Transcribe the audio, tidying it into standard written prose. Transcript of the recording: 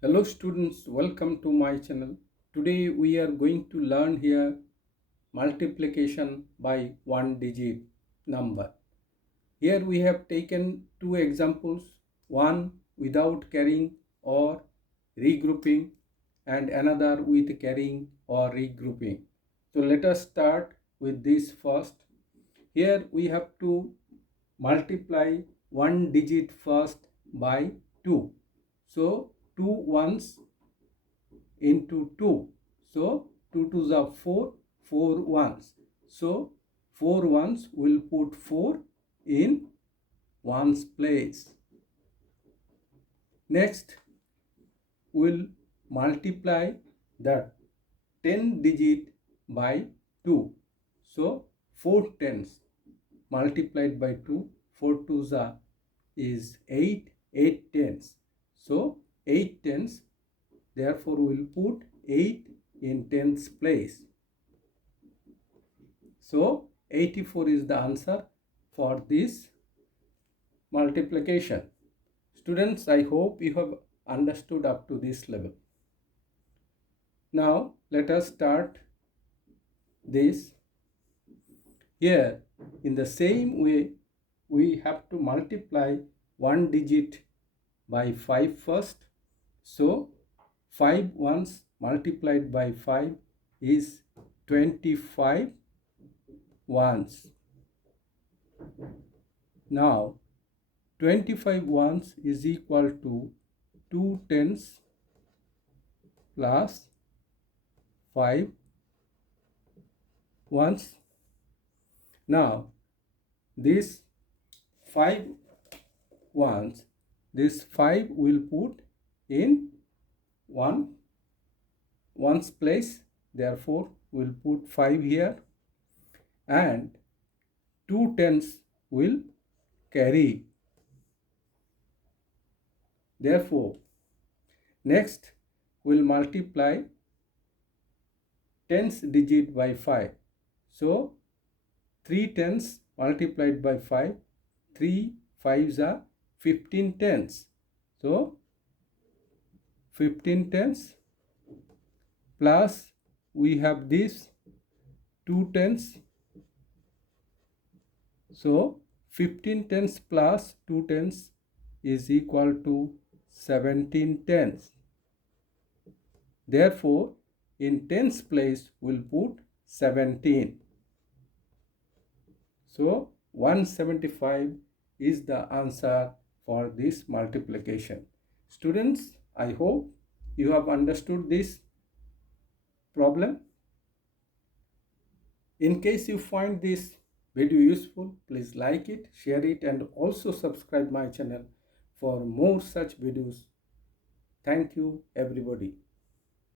Hello students, welcome to my channel. Today we are going to learn here multiplication by one digit number. Here we have taken two examples, one without carrying or regrouping and another with carrying or regrouping. So let us start with this first. Here we have to multiply one digit first by 2. So 2 ones into 2. So 2 twos are 4, 4 ones. So 4 ones will put 4 in ones place. Next, we'll multiply the 10 digit by 2. So 4 tens multiplied by 2, 4 twos are is 8, 8 tens. So 8 tens, therefore we'll put 8 in tens place. So 84 is the answer for this multiplication. Students, I hope you have understood up to this level. Now let us start this. Here in the same way we have to multiply one digit by 5 first. So 5 ones multiplied by 5 is 25 ones. Now 25 ones is equal to 2 tens plus 5 ones. Now this 5 ones, this 5 will put in ones place, therefore we'll put 5 here, and 2 tens will carry. Therefore next we'll multiply tens digit by 5. So 3 tens multiplied by 5, 3 fives are 15 tens. So 15 tens plus we have this 2 tens. So 15 tens plus 2 tens is equal to 17 tens. Therefore in tens place we'll put 17. So 175 is the answer for this multiplication. Students, I hope you have understood this problem. In case you find this video useful, please like it, share it, and also subscribe my channel for more such videos. Thank you everybody.